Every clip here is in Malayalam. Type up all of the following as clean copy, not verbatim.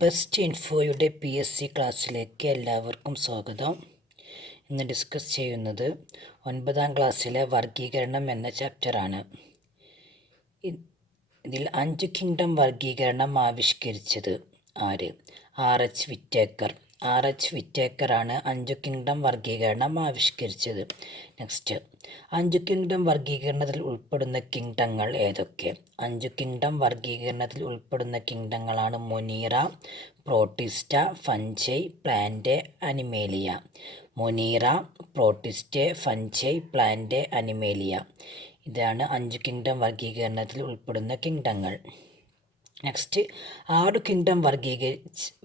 ബെസ്റ്റ് ഇൻഫോയുടെ PSC ക്ലാസ്സിലേക്ക് എല്ലാവർക്കും സ്വാഗതം. ഇന്ന് ഡിസ്കസ് ചെയ്യുന്നത് 9ാം ക്ലാസ്സിലെ വർഗീകരണം എന്ന ചാപ്റ്ററാണ്. ഇതിൽ 5 കിങ്ഡം വർഗീകരണം ആവിഷ്കരിച്ചത് ആര്? RH Whittaker. RH വിറ്റേക്കറാണ് 5 കിങ്ഡം വർഗീകരണം ആവിഷ്കരിച്ചത്. നെക്സ്റ്റ്, 5 കിങ്ഡം വർഗീകരണത്തിൽ ഉൾപ്പെടുന്ന കിങ്ഡങ്ങൾ ഏതൊക്കെ? 5 കിങ്ഡം വർഗീകരണത്തിൽ ഉൾപ്പെടുന്ന കിങ്ഡങ്ങളാണ് Monera, Protista, Fungi, plant, Animalia. Monera, protist, Fungi, plant, Animalia. ഇതാണ് 5 കിങ്ഡം വർഗീകരണത്തിൽ ഉൾപ്പെടുന്ന കിങ്ഡങ്ങൾ. നെക്സ്റ്റ്, 6 കിങ്ഡം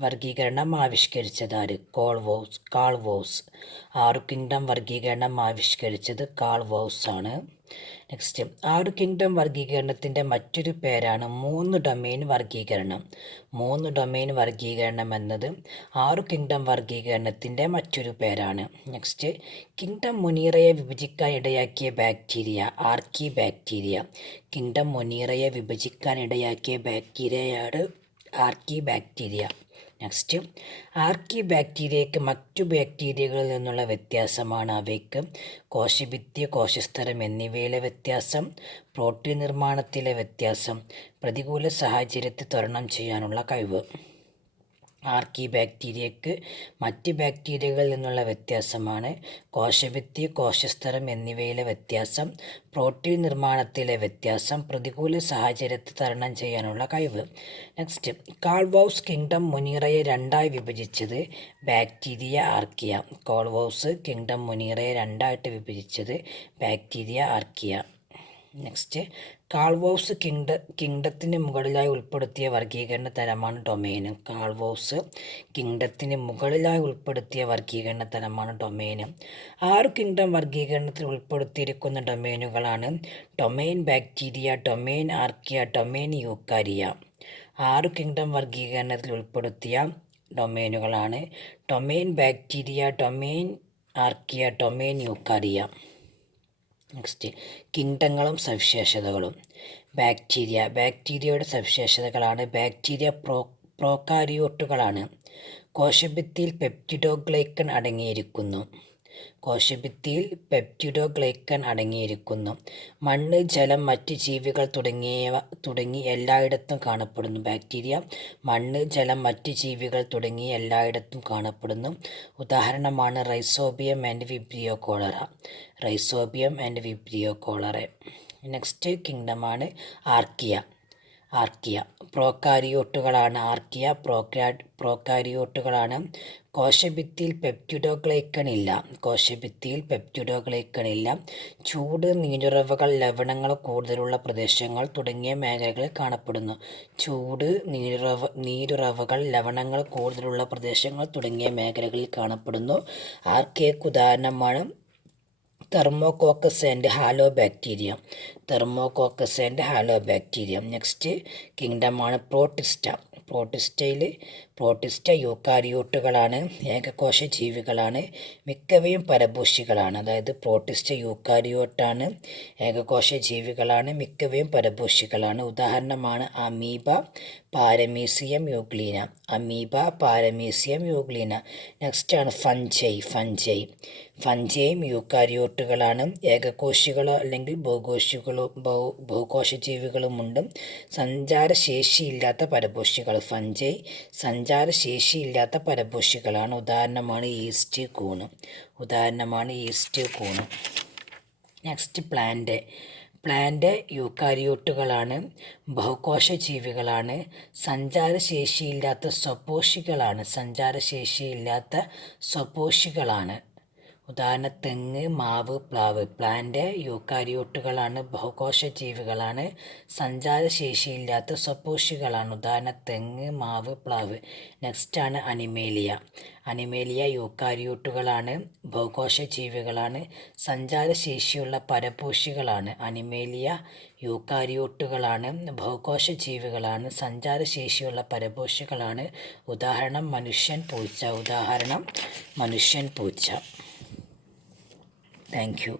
വർഗീകരണം ആവിഷ്കരിച്ചതാര്? കാൾവോസ്. 6 കിങ്ഡം വർഗീകരണം ആവിഷ്കരിച്ചത് കാൾവോസ് ആണ്. നെക്സ്റ്റ്, 6 കിങ്ഡം വർഗീകരണത്തിൻ്റെ മറ്റൊരു പേരാണ് 3 ഡൊമെയിൻ വർഗീകരണം. 3 ഡൊമെയിൻ വർഗീകരണം എന്നത് 6 കിങ്ഡം വർഗീകരണത്തിൻ്റെ മറ്റൊരു പേരാണ്. നെക്സ്റ്റ്, കിങ്ഡം മൊനീറയെ വിഭജിക്കാൻ ഇടയാക്കിയ ബാക്ടീരിയ ആർക്കി ബാക്ടീരിയ. കിങ്ഡം മൊനീറയെ വിഭജിക്കാൻ ഇടയാക്കിയ ബാക്ടീരിയയാണ് ആർക്കി ബാക്ടീരിയ. നെക്സ്റ്റ്, ആർക്കി ബാക്ടീരിയയ്ക്ക് മറ്റു ബാക്ടീരിയകളിൽ നിന്നുള്ള വ്യത്യാസമാണ് അവയ്ക്ക് കോശഭിത്തി, കോശസ്തരം എന്നിവയിലെ വ്യത്യാസം, പ്രോട്ടീൻ നിർമ്മാണത്തിലെ വ്യത്യാസം, പ്രതികൂല സാഹചര്യത്തെ തരണം ചെയ്യാനുള്ള കഴിവ്. ആർക്കി ബാക്ടീരിയയ്ക്ക് മറ്റ് ബാക്ടീരിയകളിൽ നിന്നുള്ള വ്യത്യാസമാണ് കോശഭിത്തി, കോശസ്തരം എന്നിവയിലെ വ്യത്യാസം, പ്രോട്ടീൻ നിർമ്മാണത്തിലെ വ്യത്യാസം, പ്രതികൂല സാഹചര്യത്തെ തരണം ചെയ്യാനുള്ള കഴിവ്. നെക്സ്റ്റ്, കാൾവോസ് കിങ്ഡം മൊനീറയെ രണ്ടായി വിഭജിച്ചത് ബാക്ടീരിയ, ആർക്കിയ. കാൾവോസ് കിങ്ഡം മൊനീറയെ രണ്ടായിട്ട് വിഭജിച്ചത് ബാക്ടീരിയ, ആർക്കിയ. നെക്സ്റ്റ്, കാൾവോസ് കിങ്ഡത്തിന് മുകളിലായി ഉൾപ്പെടുത്തിയ വർഗീകരണ തരമാണ് ഡൊമെയിൻ. കാൾവോസ് കിങ്ഡത്തിന് മുകളിലായി ഉൾപ്പെടുത്തിയ വർഗീകരണ തരമാണ് ഡൊമെയിൻ. 6 കിങ്ഡം വർഗീകരണത്തിൽ ഉൾപ്പെടുത്തിയിരിക്കുന്ന ഡൊമെയിനുകളാണ് domain Bacteria, domain Archaea, domain Eukarya. 6 kingdom വർഗീകരണത്തിൽ ഉൾപ്പെടുത്തിയ ഡൊമെയിനുകളാണ് domain Bacteria, domain Archaea, domain Eukarya. Next, കിങ്ഡങ്ങളും സവിശേഷതകളും. ബാക്ടീരിയയുടെ സവിശേഷതകളാണ് ബാക്ടീരിയ പ്രോകാരിയോട്ടുകളാണ്. കോശഭിത്തിയിൽ പെപ്റ്റിഡോഗ്ലൈക്കൺ അടങ്ങിയിരിക്കുന്നു. മണ്ണ്, ജലം, മറ്റ് ജീവികൾ തുടങ്ങി എല്ലായിടത്തും കാണപ്പെടുന്നു. ബാക്ടീരിയ മണ്ണ്, ജലം, മറ്റ് ജീവികൾ തുടങ്ങി എല്ലായിടത്തും കാണപ്പെടുന്നു. ഉദാഹരണമാണ് Rhizobium and Vibrio cholera. Next കിങ്ഡമാണ് ആർക്കിയ. പ്രോകാരിയോട്ടുകളാണ്. പ്രോകാരിയോട്ടുകളാണ്. കോശഭിത്തിയിൽ പെപ്റ്റിഡോഗ്ലൈക്കൺ ഇല്ല. ചൂട്, നീരുറവകൾ, ലവണങ്ങൾ കൂടുതലുള്ള പ്രദേശങ്ങൾ തുടങ്ങിയ മേഖലകളിൽ കാണപ്പെടുന്നു. നീരുറവകൾ, ലവണങ്ങൾ കൂടുതലുള്ള പ്രദേശങ്ങൾ തുടങ്ങിയ മേഖലകളിൽ കാണപ്പെടുന്നു. ആർക്കിയക്ക് ഉദാഹരണമാണ് Thermococcus and Halobacterium. Next കിങ്ഡമാണ് പ്രോട്ടിസ്റ്റ യൂക്കാരിയോട്ടുകളാണ്. ഏകകോശ ജീവികളാണ്. മിക്കവയും പരഭോഷികളാണ്. അതായത് പ്രോട്ടിസ്റ്റ യൂക്കാരിയോട്ടാണ്, ഏകകോശ ജീവികളാണ്, മിക്കവയും പരഭോഷികളാണ്. ഉദാഹരണമാണ് അമീബ, പാരമീസിയം യൂഗ്ലീന. നെക്സ്റ്റ് ആണ് ഫഞ്ചൈയും യൂക്കാരിയോട്ടുകളാണ്. ഏകകോശികളോ അല്ലെങ്കിൽ ബഹുകോശ ജീവികളുമുണ്ട്. സഞ്ചാരശേഷിയില്ലാത്ത പരഭോഷികൾ. ഫഞ്ചൈ സഞ്ചാരശേഷിയില്ലാത്ത പരഭോഷികളാണ്. ഉദാഹരണമാണ് ഈസ്റ്റ് കൂണ്. നെക്സ്റ്റ്, പ്ലാന്റ് യൂക്കാരിയോട്ടുകളാണ്. ബഹുകോശ ജീവികളാണ്. സഞ്ചാരശേഷിയില്ലാത്ത സ്വപോഷികളാണ്. ഉദാഹരണം തെങ്ങ്, മാവ്, പ്ലാവ്. പ്ലാന്റ് യൂക്കാരിയോട്ടുകളാണ്. ബഹുകോശ ജീവികളാണ്. സഞ്ചാരശേഷിയില്ലാത്ത സ്വപോഷികളാണ്. ഉദാഹരണം തെങ്ങ്, മാവ്, പ്ലാവ്. നെക്സ്റ്റ് ആണ് അനിമേലിയ യൂക്കാരിയോട്ടുകളാണ്. ബഹുകോശ ജീവികളാണ്. സഞ്ചാരശേഷിയുള്ള പരപോഷികളാണ്. അനിമേലിയ യൂക്കാരിയോട്ടുകളാണ്. ബഹുകോശ ജീവികളാണ്. സഞ്ചാരശേഷിയുള്ള പരപോഷികളാണ്. ഉദാഹരണം മനുഷ്യൻ, പൂച്ച. Thank you.